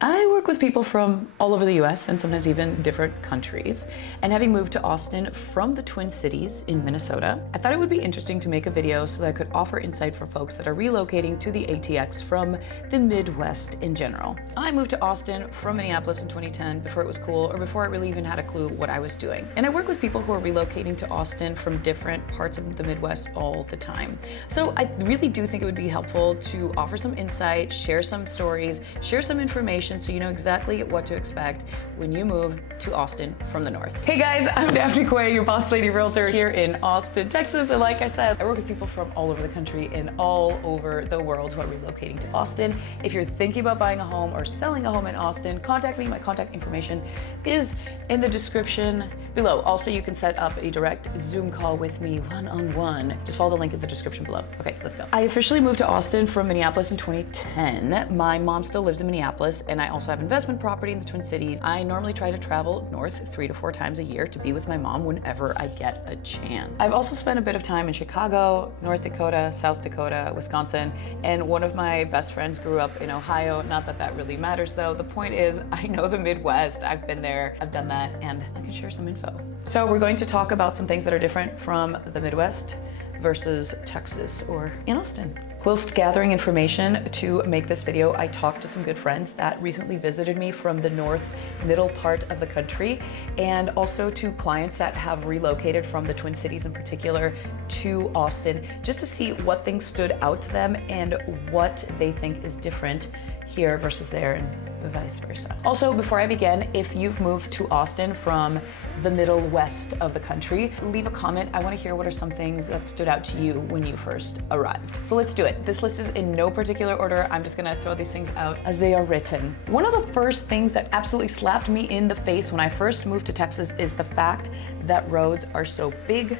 I work with people from all over the US and sometimes even different countries. And having moved to Austin from the Twin Cities in Minnesota, I thought it would be interesting to make a video so that I could offer insight for folks that are relocating to the LaT&x from the Midwest in general. I moved to Austin from Minneapolis in 2010 before it was cool or before I really even had a clue what I was doing. And I work with people who are relocating to Austin from different parts of the Midwest all the time. So I really do think it would be helpful to offer some insight, share some stories, share some information so you know exactly what to expect when you move to Austin from the north. Hey guys, I'm Daphne Quay, your boss lady realtor here in Austin, Texas. And like I said, I work with people from all over the country and all over the world who are relocating to Austin. If you're thinking about buying a home or selling a home in Austin, contact me. My contact information is in the description below. Also, you can set up a direct Zoom call with me one-on-one. Just follow the link in the description below. Okay, let's go. I officially moved to Austin from Minneapolis in 2010. My mom still lives in Minneapolis, and I also have investment property in the Twin Cities. I normally try to travel north 3 to 4 times a year to be with my mom whenever I get a chance. I've also spent a bit of time in Chicago, North Dakota, South Dakota, Wisconsin, and one of my best friends grew up in Ohio. Not that that really matters though. The point is, I know the Midwest. I've been there, I've done that, and I can share some info. So we're going to talk about some things that are different from the Midwest versus Texas or in Austin. Whilst gathering information to make this video, I talked to some good friends that recently visited me from the middle part of the country, and also to clients that have relocated from the Twin Cities in particular to Austin, just to see what things stood out to them and what they think is different here versus there and vice versa. Also, before I begin, if you've moved to Austin from the middle west of the country, leave a comment. I want to hear what are some things that stood out to you when you first arrived. So let's do it. This list is in no particular order. I'm just gonna throw these things out as they are written. One of the first things that absolutely slapped me in the face when I first moved to Texas is the fact that roads are so big,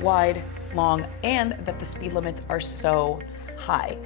wide, long, and that the speed limits are so high.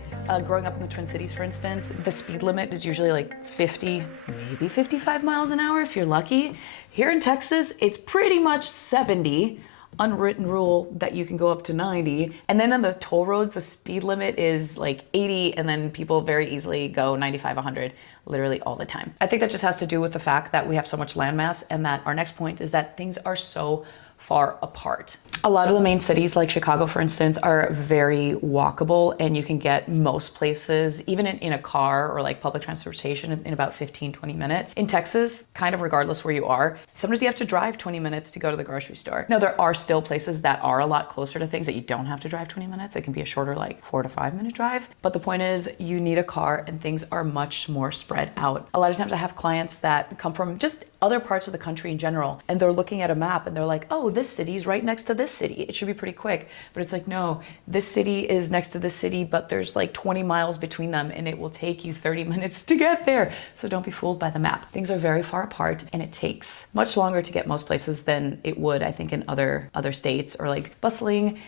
Growing up in the Twin Cities, for instance, the speed limit is usually like 50, maybe 55 miles an hour if you're lucky. Here in Texas, it's pretty much 70, unwritten rule that you can go up to 90. And then on the toll roads, the speed limit is like 80, and then people very easily go 95, 100, literally all the time. I think that just has to do with the fact that we have so much landmass, and that our next point is that things are so far apart. A lot of the main cities like Chicago, for instance, are very walkable, and you can get most places, even in a car or like public transportation, in about 15, 20 minutes. In Texas, kind of regardless where you are, sometimes you have to drive 20 minutes to go to the grocery store. Now, there are still places that are a lot closer to things that you don't have to drive 20 minutes. It can be a shorter, like 4 to 5 minute drive. But the point is, you need a car and things are much more spread out. A lot of times I have clients that come from just other parts of the country in general, and they're looking at a map and they're like, oh, this city's right next to this city. It should be pretty quick. But it's like, no, this city is next to this city, but there's like 20 miles between them, and it will take you 30 minutes to get there. So don't be fooled by the map. Things are very far apart, and it takes much longer to get most places than it would, I think, in other states or like bustling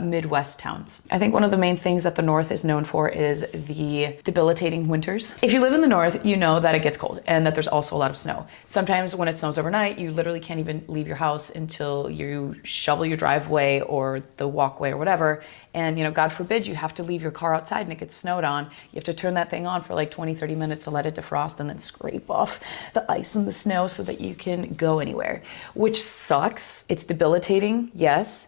Midwest towns. I think one of the main things that the North is known for is the debilitating winters. If you live in the North, you know that it gets cold and that there's also a lot of snow. Sometimes when it snows overnight, you literally can't even leave your house until you shovel your driveway or the walkway or whatever. And, you know, God forbid you have to leave your car outside and it gets snowed on. You have to turn that thing on for like 20, 30 minutes to let it defrost and then scrape off the ice and the snow so that you can go anywhere, which sucks. It's debilitating, yes.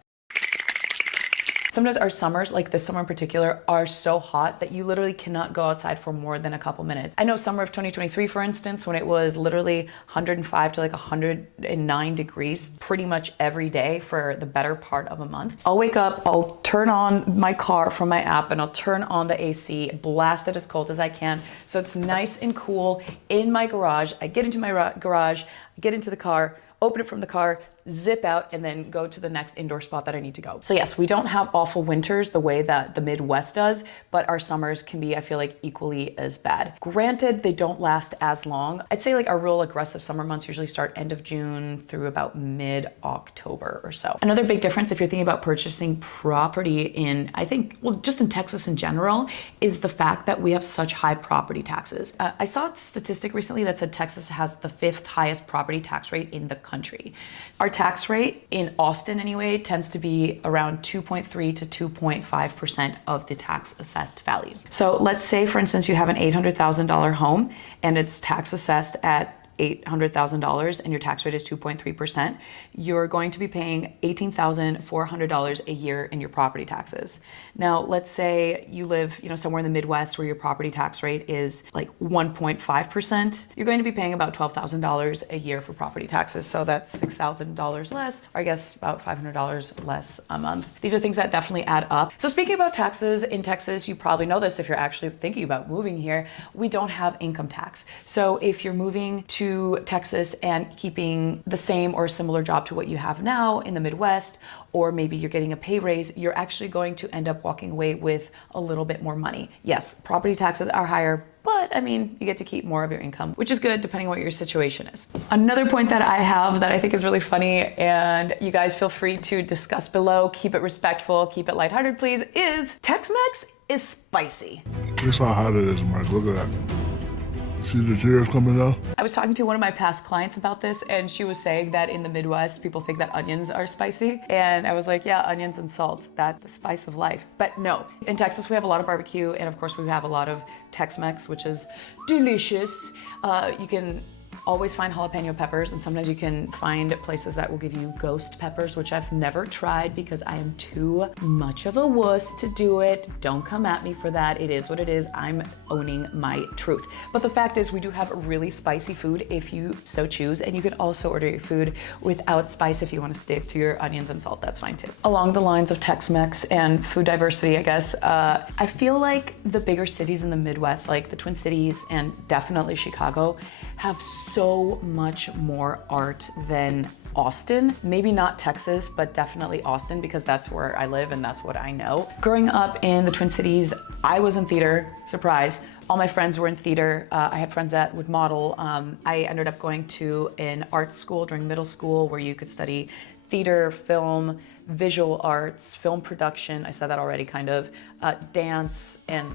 Sometimes our summers, like this summer in particular, are so hot that you literally cannot go outside for more than a couple minutes. I know summer of 2023, for instance, when it was literally 105 to like 109 degrees pretty much every day for the better part of a month. I'll wake up, I'll turn on my car from my app, and I'll turn on the AC, blast it as cold as I can, so it's nice and cool in my garage. I get into my garage, I get into the car, open it from the car, zip out, and then go to the next indoor spot that I need to go. So yes, we don't have awful winters the way that the Midwest does, but our summers can be, I feel like, equally as bad. Granted, they don't last as long. I'd say like our real aggressive summer months usually start end of June through about mid-October or so. Another big difference if you're thinking about purchasing property in, I think, well, just in Texas in general, is the fact that we have such high property taxes. I saw a statistic recently that said Texas has the 5th highest property tax rate in the country. Our tax rate in Austin anyway tends to be around 2.3 to 2.5% of the tax assessed value. So let's say, for instance, you have an $800,000 home and it's tax assessed at $800,000 and your tax rate is 2.3%, you're going to be paying $18,400 a year in your property taxes. Now, let's say you live, somewhere in the Midwest where your property tax rate is like 1.5%, you're going to be paying about $12,000 a year for property taxes. So that's $6,000 less, or I guess about $500 less a month. These are things that definitely add up. So speaking about taxes in Texas, you probably know this if you're actually thinking about moving here, we don't have income tax. So if you're moving to Texas and keeping the same or similar job to what you have now in the Midwest, or maybe you're getting a pay raise, you're actually going to end up walking away with a little bit more money. Yes, property taxes are higher, but you get to keep more of your income, which is good depending on what your situation is. Another point that I have that I think is really funny, and you guys feel free to discuss below, keep it respectful, keep it lighthearted, please, is Tex-Mex is spicy. That's how hot it is, Mike. Look at that. See the tears coming out? I was talking to one of my past clients about this, and she was saying that in the Midwest, people think that onions are spicy. And I was like, yeah, onions and salt, that's the spice of life. But no, in Texas, we have a lot of barbecue, and of course, we have a lot of Tex-Mex, which is delicious. You can always find jalapeno peppers, and sometimes you can find places that will give you ghost peppers, which I've never tried because I am too much of a wuss to do it. Don't come at me for that. It is what it is. I'm owning my truth. But the fact is, we do have really spicy food if you so choose, and you can also order your food without spice if you want to stick to your onions and salt. That's fine too. Along the lines of Tex-Mex and food diversity, I guess, I feel like the bigger cities in the Midwest, like the Twin Cities and definitely Chicago, have so much more art than Austin. Maybe not Texas, but definitely Austin, because that's where I live and that's what I know. Growing up in the Twin Cities, I was in theater, surprise. All my friends were in theater. I had friends that would model. I ended up going to an art school during middle school where you could study theater, film, visual arts, film production. I said that already, kind of, dance, and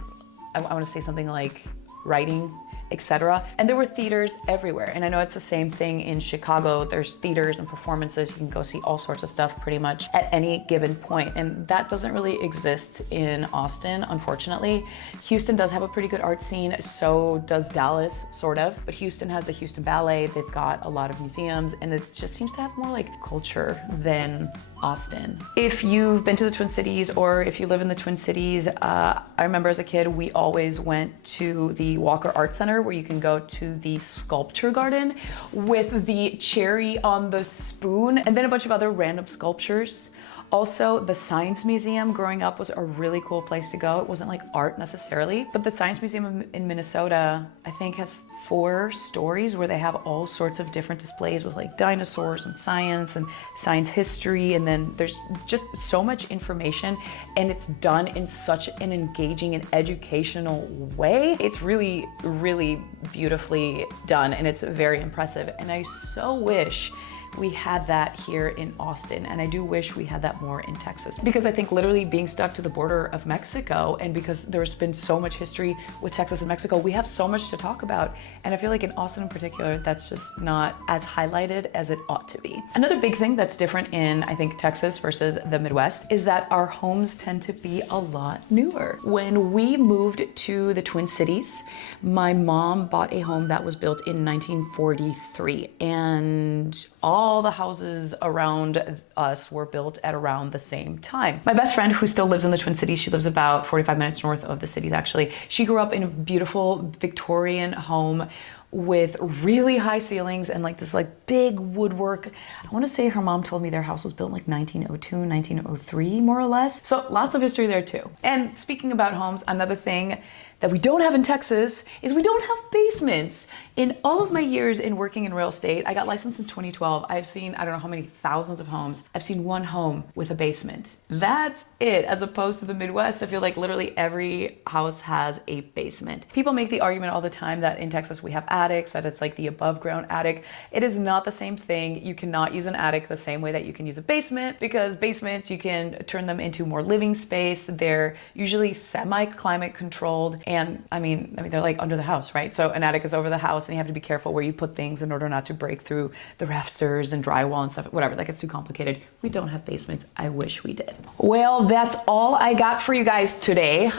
I want to say something like writing, etc. And there were theaters everywhere. And I know it's the same thing in Chicago. There's theaters and performances. You can go see all sorts of stuff pretty much at any given point. And that doesn't really exist in Austin, unfortunately. Houston does have a pretty good art scene. So does Dallas, sort of. But Houston has the Houston Ballet. They've got a lot of museums, and it just seems to have more like culture than Austin. If you've been to the Twin Cities, or if you live in the Twin Cities, I remember as a kid, we always went to the Walker Art Center, where you can go to the sculpture garden with the cherry on the spoon, and then a bunch of other random sculptures. Also, the Science Museum growing up was a really cool place to go. It wasn't like art necessarily, but the Science Museum in Minnesota, I think, has 4 stories where they have all sorts of different displays with like dinosaurs and science history, and then there's just so much information, and it's done in such an engaging and educational way. It's really, really beautifully done, and it's very impressive. And I so wish we had that here in Austin, and I do wish we had that more in Texas, because I think literally being stuck to the border of Mexico, and because there's been so much history with Texas and Mexico, we have so much to talk about. And I feel like in Austin in particular, that's just not as highlighted as it ought to be. Another big thing that's different in, I think, Texas versus the Midwest is that our homes tend to be a lot newer. When we moved to the Twin Cities, my mom bought a home that was built in 1943, and all the houses around us were built at around the same time. My best friend, who still lives in the Twin Cities, she lives about 45 minutes north of the cities actually. She grew up in a beautiful Victorian home with really high ceilings and like this like big woodwork. I want to say her mom told me their house was built in like 1902, 1903, more or less. So lots of history there too. And speaking about homes, another thing that we don't have in Texas is we don't have basements. In all of my years in working in real estate, I got licensed in 2012. I've seen, I don't know how many thousands of homes. I've seen one home with a basement. That's it. As opposed to the Midwest, I feel like literally every house has a basement. People make the argument all the time that in Texas we have attics, that it's like the above ground attic. It is not the same thing. You cannot use an attic the same way that you can use a basement, because basements, you can turn them into more living space. They're usually semi-climate controlled, And I mean, they're like under the house, right? So an attic is over the house and you have to be careful where you put things in order not to break through the rafters and drywall and stuff, whatever, that gets too complicated. We don't have basements. I wish we did. Well, that's all I got for you guys today.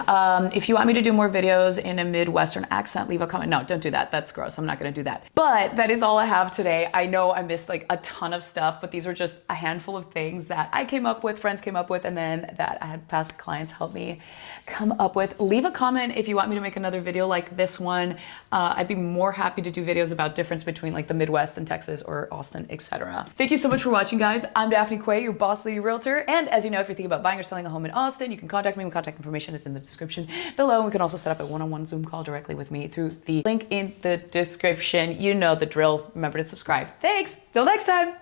If you want me to do more videos in a Midwestern accent, leave a comment. No, don't do that. That's gross. I'm not gonna do that. But that is all I have today. I know I missed like a ton of stuff, but these were just a handful of things that I came up with, friends came up with, and then that I had past clients help me come up with. Leave a comment if you want me to make another video like this one. I'd be more happy to do videos about difference between like the Midwest and Texas or Austin, etc. Thank you so much for watching, guys. I'm Daphne Quay, your boss lady realtor. And as you know, if you're thinking about buying or selling a home in Austin, you can contact me. My contact information is in the description below. And we can also set up a one-on-one Zoom call directly with me through the link in the description. You know the drill. Remember to subscribe. Thanks. Till next time.